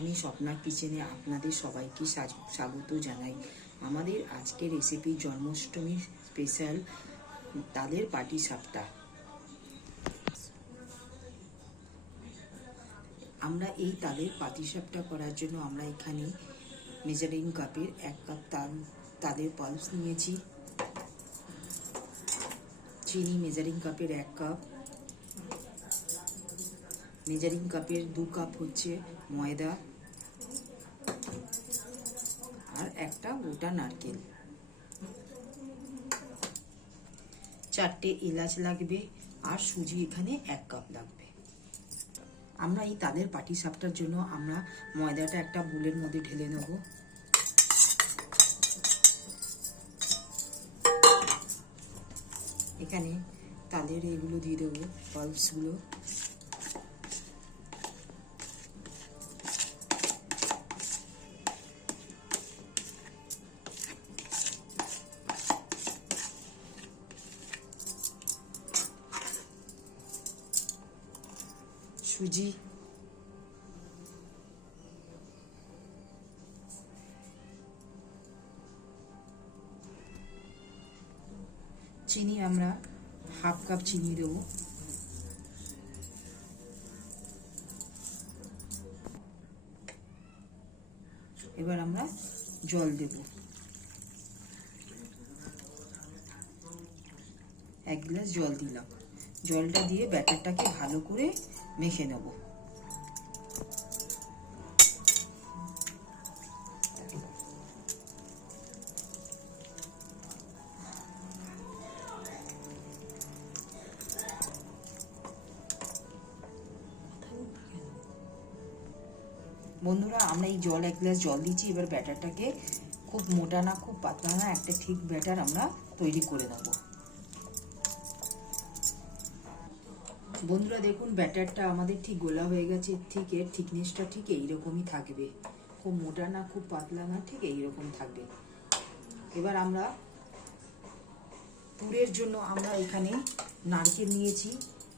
আমি স্বপ্নার কিচেনে আপনাদের সবাইকে স্বাগত জানাই। আমাদের আজকের রেসিপি জন্মাষ্টমীর স্পেশাল তালের পাটি সাপটা। আমরা এই তালের পাটিসাপটা করার জন্য আমরা এখানে মেজারিং কাপের এক কাপ তাল তালের পালস নিয়েছি। চিনি মেজারিং কাপের এক কাপ মেজারিং কাপের দু কাপ হচ্ছে ময়দা আর একটা গোটা নারকেল। চারটে এলাচ লাগবে আর সুজি এখানে এক কাপ লাগবে। আমরা এই তাদের পাটি সাপটার জন্য আমরা ময়দাটা একটা বুলের মধ্যে ঢেলে নেব। এখানে তাদের এগুলো দিয়ে দেবো পালসগুলো সুজি চিনি আমরা হাফ কাপ চিনি দেবো এবার আমরা জল দেব এক গ্লাস জল দিলাম জলটা দিয়ে ব্যাটারটাকে ভালো করে মেখে নেব। বন্ধুরা, আমরা এই জল, এক গ্লাস জল দিচ্ছি, এবার ব্যাটারটাকে খুব মোটা না, খুব পাতলা না, একটা ঠিক ব্যাটার আমরা তৈরি করে নেব। বন্ধুরা দেখুন, ব্যাটারটা আমাদের ঠিক গোলা হয়ে গেছে, ঠিক এর থিকনেসটা ঠিক এইরকমই থাকবে। খুব মোটা না, খুব পাতলা না, ঠিক এইরকম থাকবে। এবার আমরা পুরের জন্য আমরা এখানে নারকেল নিয়েছি।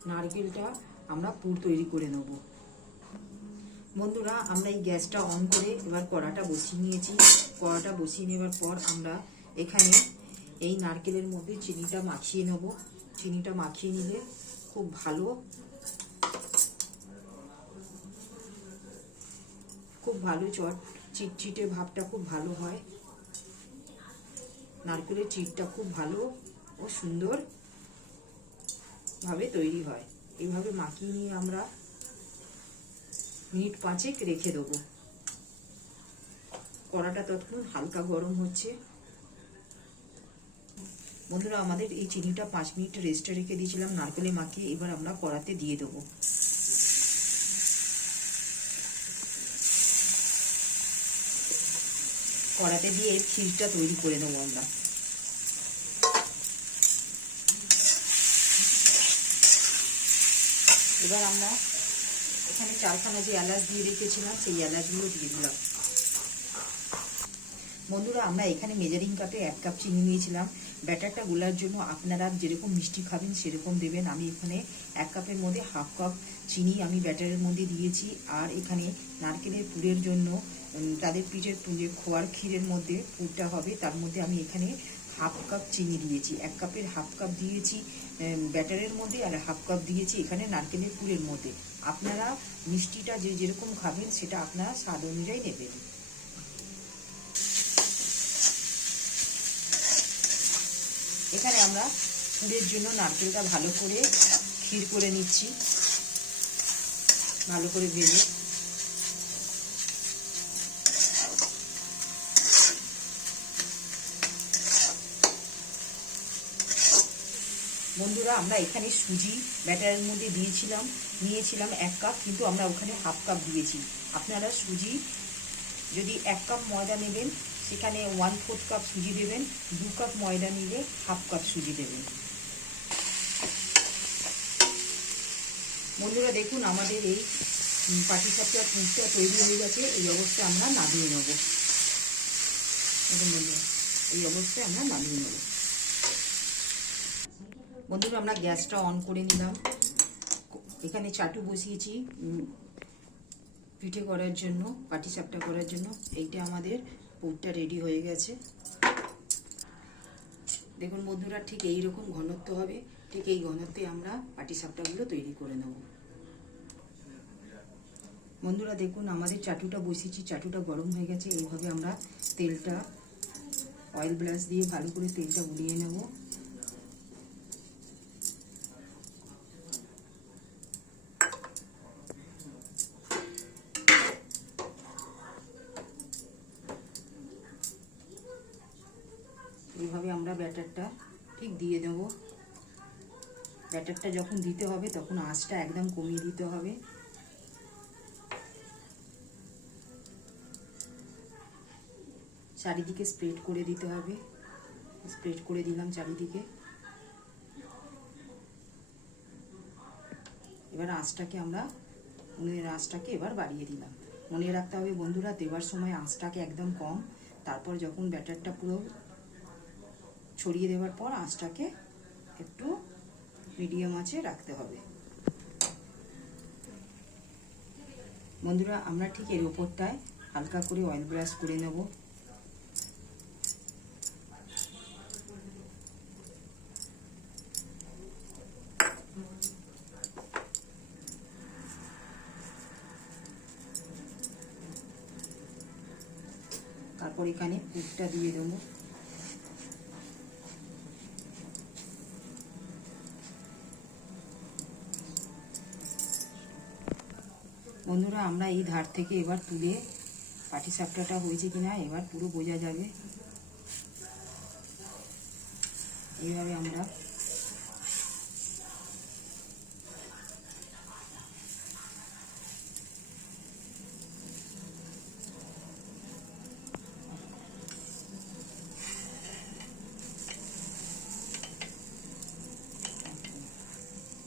নারকেলটা আমরা পুর তৈরি করে নেব। বন্ধুরা, আমরা এই গ্যাসটা অন করে এবার কড়াটা বসিয়ে নিয়েছি। কড়াটা বসিয়ে নেওয়ার পর আমরা এখানে এই নারকেলের মধ্যে চিনিটা মাখিয়ে নেব। চিনিটা মাখিয়ে নিলে খুব ভালো। খুব ভালো চট, চিটচিটে ভাবটা খুব ভালো হয়। নারকেলের চিটটা খুব ভালো ও সুন্দর ভাবে তৈরি হয়। এইভাবে মাখিয়ে নিয়ে আমরা মিনিট পাঁচেক রেখে দেবো। কড়াটা ততক্ষণ হালকা গরম হচ্ছে। বন্ধুরা, আমাদের এই চিনিটা পাঁচ মিনিট রেস্টে রেখে দিয়েছিলাম, নারকেলে মাখিয়ে এবার আমরা কড়াতে দিয়ে দেবো। কড়াতে দিয়ে ক্ষীরটা তৈরি করে নেব আমরা। এবার আমরা এখানে চারখানা যে এলাচ দিয়ে রেখেছিলাম, সেই এলাচগুলো দিয়ে দিলাম। বন্ধুরা, আমরা এখানে মেজারিং কাপে এক কাপ চিনি নিয়েছিলাম। ব্যাটারটা গোলার জন্য আপনারা যেরকম মিষ্টি খাবেন সেরকম দেবেন। আমি এখানে এক কাপের মধ্যে হাফ কাপ চিনি আমি ব্যাটারের মধ্যে দিয়েছি। আর এখানে নারকেলের পুরের জন্য তাদের পিঠের পুজে খোয়ার ক্ষীরের মধ্যে পুরটা হবে, তার মধ্যে আমি এখানে হাফ কাপ চিনি দিয়েছি। এক কাপের হাফ কাপ দিয়েছি ব্যাটারের মধ্যে আর হাফ কাপ দিয়েছি এখানে নারকেলের পুরের মধ্যে। আপনারা মিষ্টিটা যে যেরকম খাবেন সেটা আপনারা স্বাদ অনুযায়ী নেবেন। এখানে আমরা পুরের জন্য নারকেলটা ভালো করে ক্ষীর করে নিচ্ছি। ভালো করে ভেজে। বন্ধুরা, আমরা এখানে সুজি ব্যাটারের মধ্যে দিয়েছিলাম, নিয়েছিলাম এক কাপ, কিন্তু আমরা ওখানে হাফ কাপ দিয়েছি। আপনারা সুজি যদি এক কাপ ময়দা নেবেন সেখানে ওয়ান ফোর্থ কাপ সুজি দেবেন, দু কাপ ময়দা নিলে হাফ কাপ সুজি দেবেন। বন্ধুরা, দেখুন আমাদের এই পাটিসাপটা পুরটা তৈরি হয়ে গেছে, এই অবস্থায় আমরা নামিয়ে নেব। বন্ধুরা, এই অবস্থায় আমরা নামিয়ে নেব। বন্ধুরা, আমরা গ্যাসটা অন করে নিলাম। এখানে চাটু বসিয়েছি পিঠে করার জন্য পাটি সাপটা করার জন্য। এইটা আমাদের পুরটা রেডি হয়ে গেছে। দেখুন বন্ধুরা, ঠিক এই রকম ঘনত্ব হবে। ঠিক এই ঘনত্বে আমরা পাটি সাপটাগুলো তৈরি করে নেব। বন্ধুরা, দেখুন আমাদের চাটুটা বসিয়েছি চাটুটা গরম হয়ে গেছে। এইভাবে আমরা তেলটা অয়েল ব্রাশ দিয়ে ভালো করে তেলটা গুলিয়ে নেব। এইভাবে আমরা ব্যাটারটা ঠিক দিয়ে দেব। ব্যাটারটা যখন দিতে হবে তখন আঁচটা একদম কমিয়ে দিতে হবে। চারিদিকে স্প্রেড করে দিতে হবে। স্প্রেড করে দিলাম চারিদিকে। এবার আঁচটাকে আমরা উনুনের আঁচটাকে এবার বাড়িয়ে দিলাম। মনে রাখতে হবে বন্ধুরা, দেওয়ার সময় আঁচটাকে একদম কম। তারপর যখন ব্যাটারটা পুরো ছড়িয়ে দেওয়ার পর আঁচটাকে একটু মিডিয়াম আঁচে রাখতে হবে। বন্ধুরা, আমরা ঠিক এর ওপরটায় হালকা করে অয়েল ব্রাশ করে নেব। তারপর এখানে পুরটা দিয়ে দেবো। বন্ধুরা, আমরা এই ধার থেকে এবার তুলে পাটি সাপটাটা হয়েছে কিনা এবার পুরো বোঝা যাবে। এইভাবে আমরা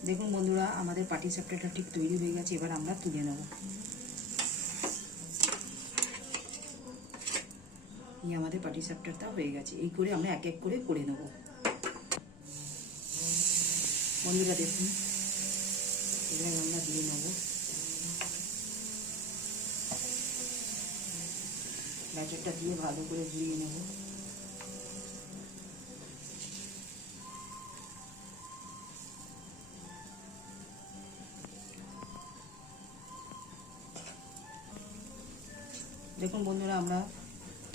দেখুন বন্ধুরা, আমাদের পাটি সাপটাটা ঠিক তৈরি হয়ে গেছে, এবার আমরা তুলে নেব। এই আমাদের পাটি সাপটাটা হয়ে গেছে, এই করে আমরা এক এক করে করে নেব। বন্ধুরা দেখুন, এবার আমরা দিয়ে নেব। ব্যাটারটা দিয়ে ভালো করে ঘুরিয়ে নেব। দেখুন বন্ধুরা, আমরা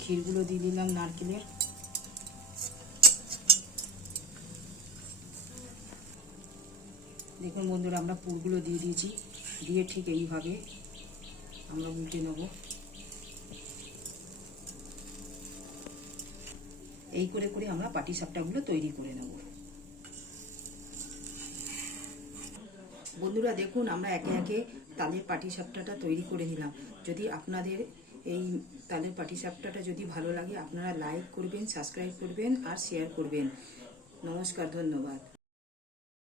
ক্ষীরগুলো দিয়ে দিলাম নারকেলের। দেখুন বন্ধুরা, আমরা পুরগুলো দিয়ে দিয়েছি। দিয়ে ঠিক এইভাবে আমরা উল্টে নেব। এই করে করে আমরা পাটি সাপটাগুলো তৈরি করে নেব। বন্ধুরা, দেখুন আমরা একে একে তালের পাটি সাপটাটা তৈরি করে নিলাম। যদি আপনাদের এই তাদের পাটি সাপটাটা যদি ভালো লাগে, আপনারা লাইক করবেন সাবস্ক্রাইব করবেন আর শেয়ার করবেন। নমস্কার, ধন্যবাদ।